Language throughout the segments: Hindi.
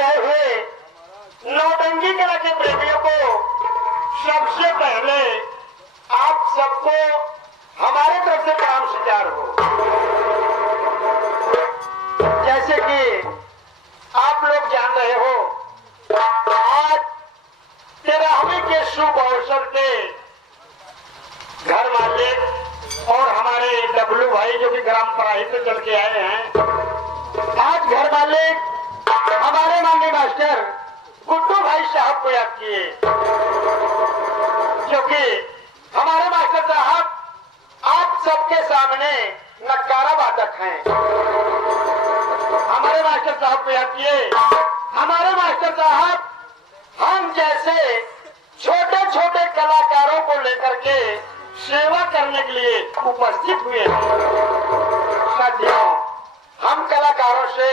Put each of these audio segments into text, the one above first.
के आए हुए नौटंकी कला के प्रेमियों को सबसे पहले आप सबको हमारे तरफ से प्रणाम स्वीकार हो। जैसे कि आप लोग जान रहे हो, आज 13वीं के शुभ अवसर पे घर मालिक और हमारे डब्लू भाई जो कि ग्राम पराही से चल के आए हैं, आज घर मालिक हमारे माननीय मास्टर गुड्डू भाई साहब को याद किए, क्योंकि हमारे मास्टर साहब आप सबके सामने नकारा वादक हैं। हमारे मास्टर साहब को याद किए। हमारे मास्टर साहब हम जैसे छोटे छोटे कलाकारों को लेकर के सेवा करने के लिए उपस्थित हुए हैं। साथियों, हम कलाकारों से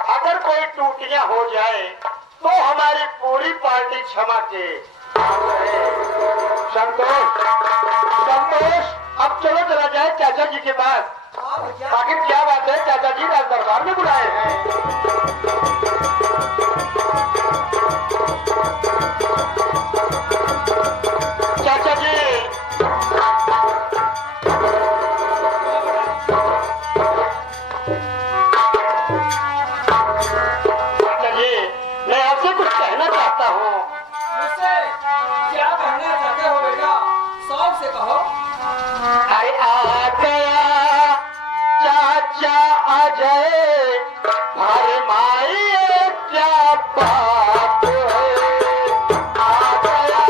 अगर कोई टूटियां हो जाए तो हमारी पूरी पार्टी क्षमा के संतोष संतोष अब चलो चला जाए चाचा जी के पास। आखिर क्या बात है, चाचा जी राज दरबार में बुलाए हैं। चाचा जी मैं आपसे कुछ कहना चाहता हूँ। मुझसे क्या कहना चाहते हो बेटा, शौक से कहो। अरे आ गया चाचा अजय, हरे माई क्या बात है, आ गया।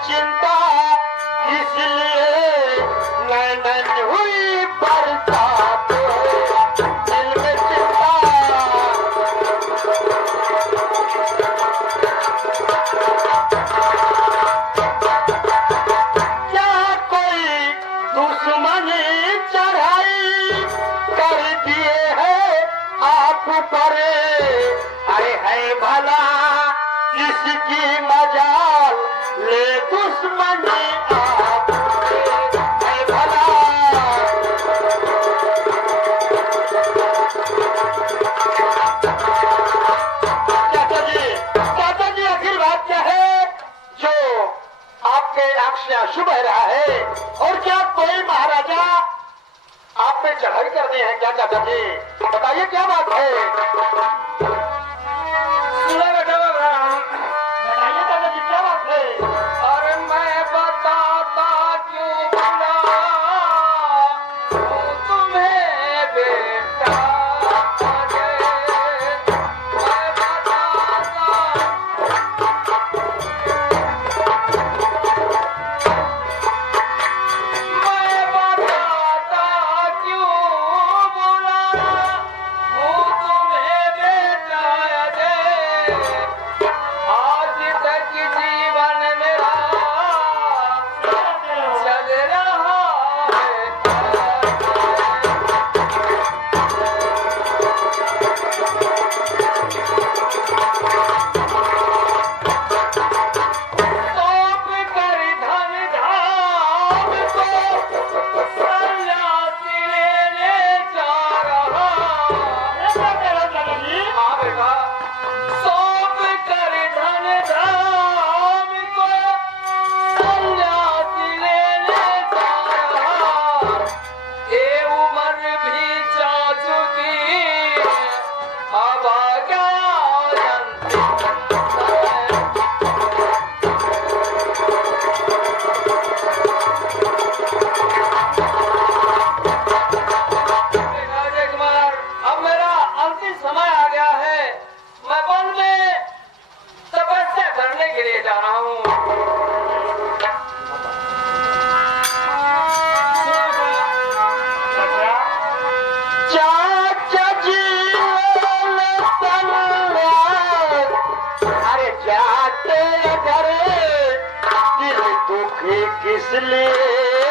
चिंता इसलिए नैनन हुई बरसात, दिल में चिंता। क्या कोई दुश्मनी चढ़ाई कर दिए है आप पर, अरे है भला किसकी मजाल ले दुश्मनी आप है भला। चाचा जी आखिर बात क्या है जो आपके आंख से आंसू बह रहा है, और क्या कोई महाराजा आप पे चढ़ाई कर दिए हैं क्या चाचा जी? बताइए क्या बात है। सुनो बेटा बाबा, बताइए चाचा जी क्या बात है। और मैं बताता क्यों बुला तुम्हें बेटा अजय, मैं बताता। मैं बताता क्यों बुला तुम्हें बेटा अजय, आज तक जीवन मेरा चल रहा है। सौंप कर धन धाम को सन्यासी लेने जा रहा। हाँ बेटा, सौंप कर धन धाम को सन्यासी लेने जा रहा। ये उम्र भी जा चुकी, अब आ गया अंतिम समय। अजय कुमार, अब मेरा अंतिम समय आ गया है। मैं वन में तपस्या करने के लिए जा रहा हूँ। चाचा जी अरे जाते घर दिल दुखी किस लिए